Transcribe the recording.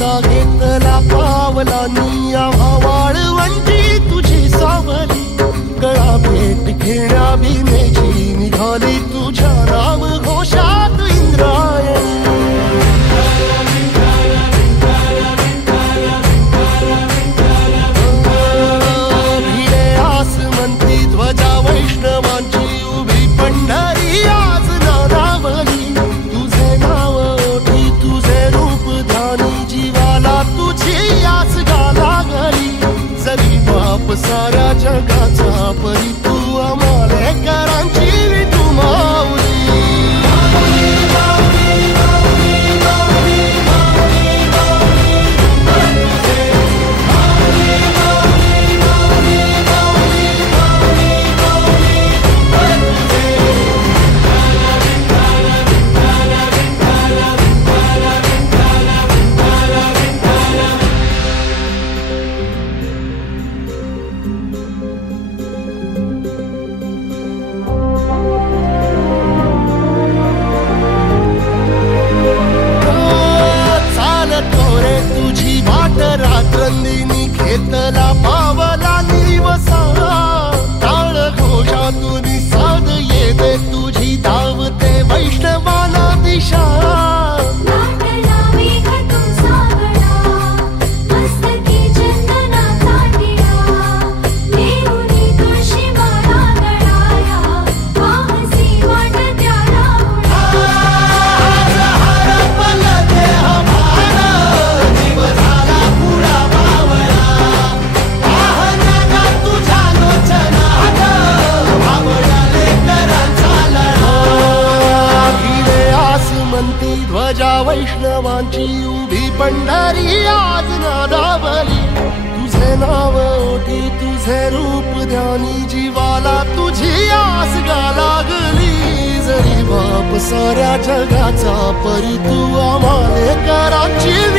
आमचा घेतला पावलांनी आम्हा वाळवंटी तुझी सावली गळा भेट घेण्या भीमेची निघाली तुझ्या नाम घोषात इंद्रायणी भिडे आसमंती ध्वजा वैष्णवांची उभी पंढरी आज नारावली तुझे नाव ओठी तुझे रूप ध्यानी जीवाला तुझी आस गाला गली जरी बाप साऱ्या जगाचा परी तू आमालेकरांची विठू माऊली रात्रंदिनी घेतला पावला निवसा टाळ घोषातून साध येते तुझी धावते वैष्णवाला दिशा ध्वजा वैष्णवांची उभी पंढरी आज नादावली तुझे नाव ओठी तुझे रूप ध्यानी जीवाला तुझी आस गा लागली जरी बाप साऱ्या जगाचा परी तू आम्हालेकरांची